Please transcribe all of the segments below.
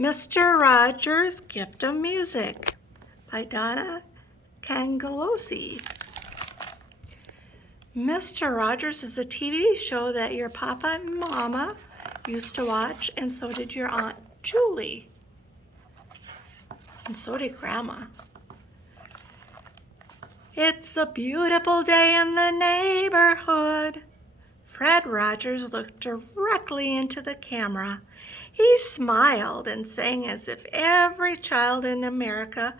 Mr. Rogers' Gift of Music by Donna Cangelosi. Mr. Rogers is a TV show that your papa and mama used to watch, and so did your Aunt Julie. And so did Grandma. It's a beautiful day in the neighborhood. Fred Rogers looked directly into the camera. He smiled and sang as if every child in America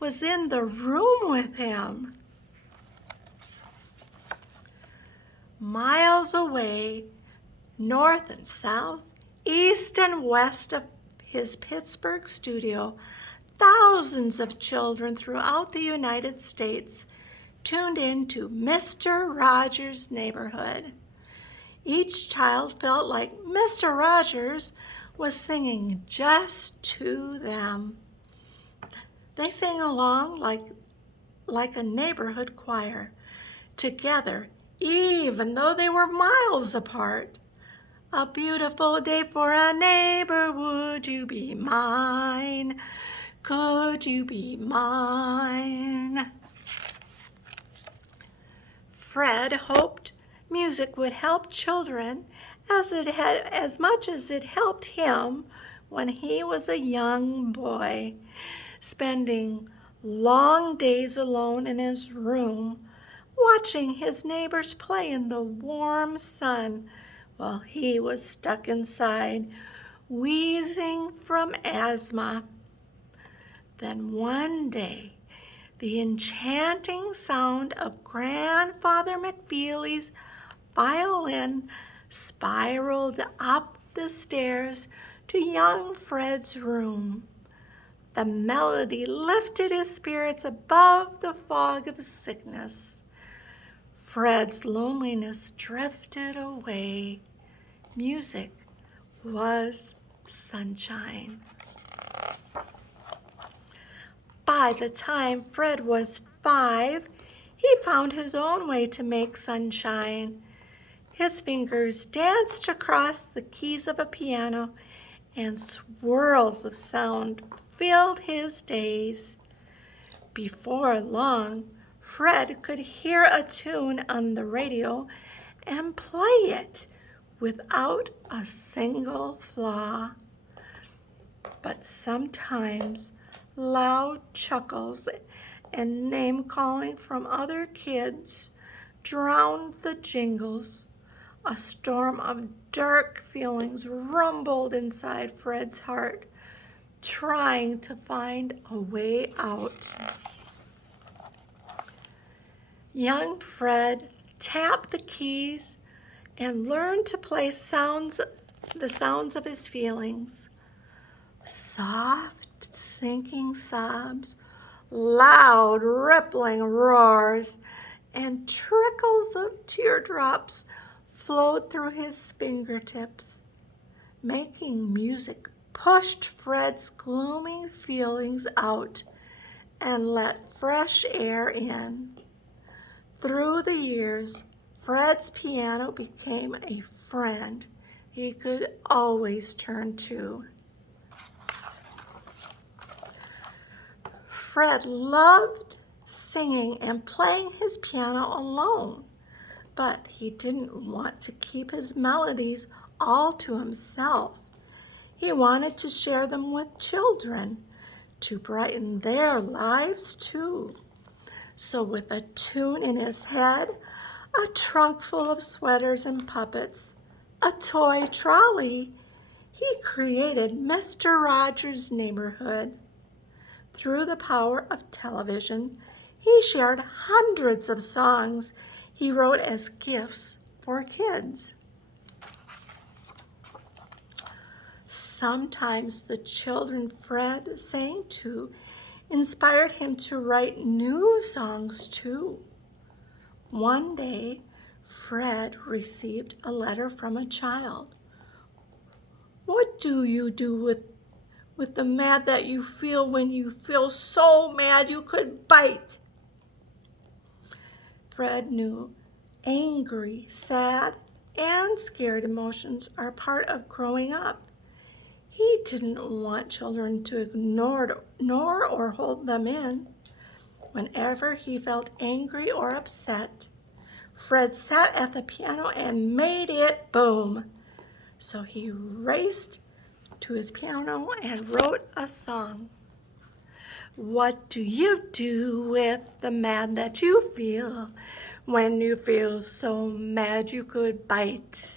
was in the room with him. Miles away, north and south, east and west of his Pittsburgh studio, thousands of children throughout the United States tuned in to Mr. Rogers' Neighborhood. Each child felt like Mr. Rogers was singing just to them. They sang along like a neighborhood choir, together, even though they were miles apart. A beautiful day for a neighbor, would you be mine? Could you be mine? Fred hoped music would help children as much as it helped him when he was a young boy, spending long days alone in his room, watching his neighbors play in the warm sun while he was stuck inside, wheezing from asthma. Then one day, the enchanting sound of Grandfather McFeely's violin spiraled up the stairs to young Fred's room. The melody lifted his spirits above the fog of sickness. Fred's loneliness drifted away. Music was sunshine. By the time Fred was 5, he found his own way to make sunshine. His fingers danced across the keys of a piano, and swirls of sound filled his days. Before long, Fred could hear a tune on the radio and play it without a single flaw. But sometimes loud chuckles and name-calling from other kids drowned the jingles. A storm of dark feelings rumbled inside Fred's heart, trying to find a way out. Young Fred tapped the keys and learned to play the sounds of his feelings. Soft, sinking sobs, loud, rippling roars, and trickles of teardrops flowed through his fingertips. Making music pushed Fred's gloomy feelings out and let fresh air in. Through the years, Fred's piano became a friend he could always turn to. Fred loved singing and playing his piano alone, but he didn't want to keep his melodies all to himself. He wanted to share them with children to brighten their lives too. So with a tune in his head, a trunk full of sweaters and puppets, a toy trolley, he created Mr. Rogers' Neighborhood. Through the power of television, he shared hundreds of songs he wrote as gifts for kids. Sometimes the children Fred sang to inspired him to write new songs too. One day, Fred received a letter from a child. "What do you do with the mad that you feel when you feel so mad you could bite?" Fred knew angry, sad, and scared emotions are part of growing up. He didn't want children to ignore or hold them in. Whenever he felt angry or upset, Fred sat at the piano and made it boom. So he raced to his piano and wrote a song. What do you do with the mad that you feel when you feel so mad you could bite?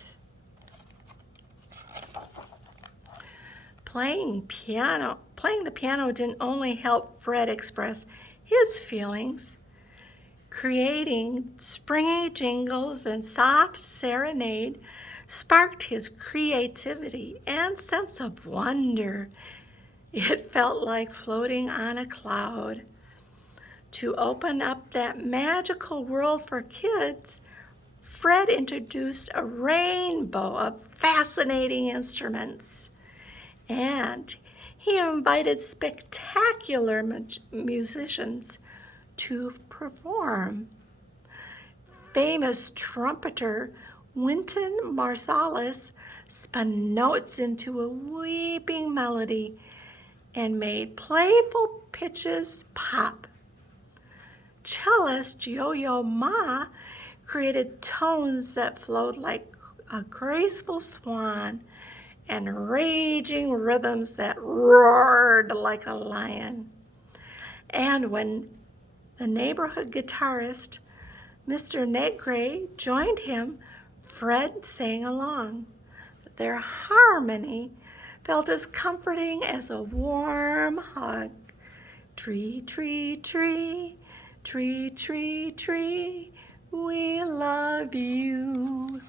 Playing the piano didn't only help Fred express his feelings. Creating springy jingles and soft serenade sparked his creativity and sense of wonder. It felt like floating on a cloud. To open up that magical world for kids, Fred introduced a rainbow of fascinating instruments, and he invited spectacular musicians to perform. Famous trumpeter Wynton Marsalis spun notes into a weeping melody and made playful pitches pop. Cellist Yo-Yo Ma created tones that flowed like a graceful swan and raging rhythms that roared like a lion. And when the neighborhood guitarist, Mr. Negre, joined him, Fred sang along. Their harmony felt as comforting as a warm hug. Tree, tree, tree, tree, tree, tree, we love you.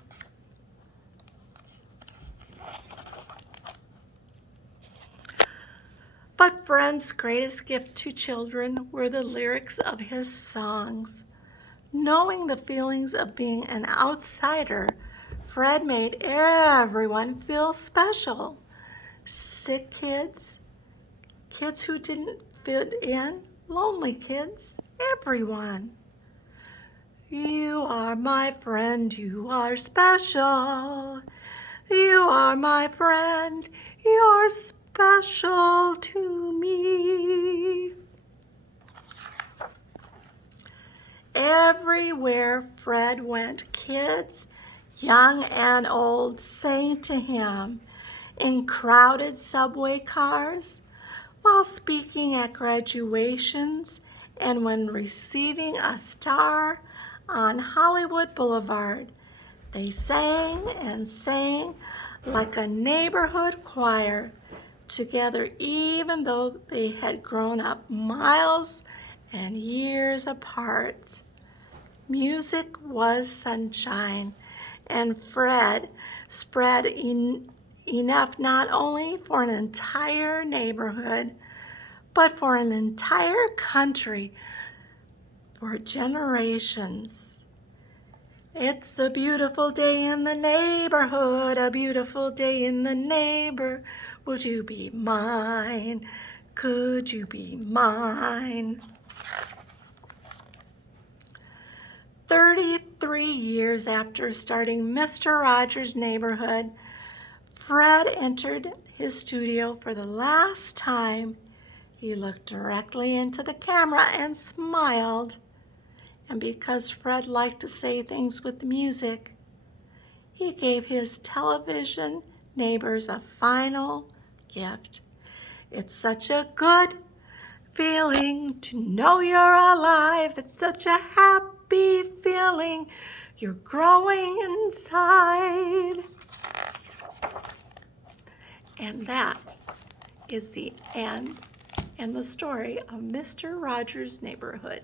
But Fred's greatest gift to children were the lyrics of his songs. Knowing the feelings of being an outsider, Fred made everyone feel special. Sick kids, kids who didn't fit in, lonely kids, everyone. You are my friend, you are special. You are my friend, you're special to me. Everywhere Fred went, kids, young and old, sang to him in crowded subway cars, while speaking at graduations, and when receiving a star on Hollywood Boulevard. They sang and sang like a neighborhood choir together, even though they had grown up miles and years apart. Music was sunshine, and Fred spread enough not only for an entire neighborhood, but for an entire country for generations. It's a beautiful day in the neighborhood, a beautiful day in the neighbor. Would you be mine? Could you be mine? 33 years after starting Mr. Rogers' Neighborhood, Fred entered his studio for the last time. He looked directly into the camera and smiled. And because Fred liked to say things with music, he gave his television neighbors a final gift. It's such a good feeling to know you're alive. It's such a happy feeling you're growing inside. And that is the end and the story of Mr. Rogers' Neighborhood.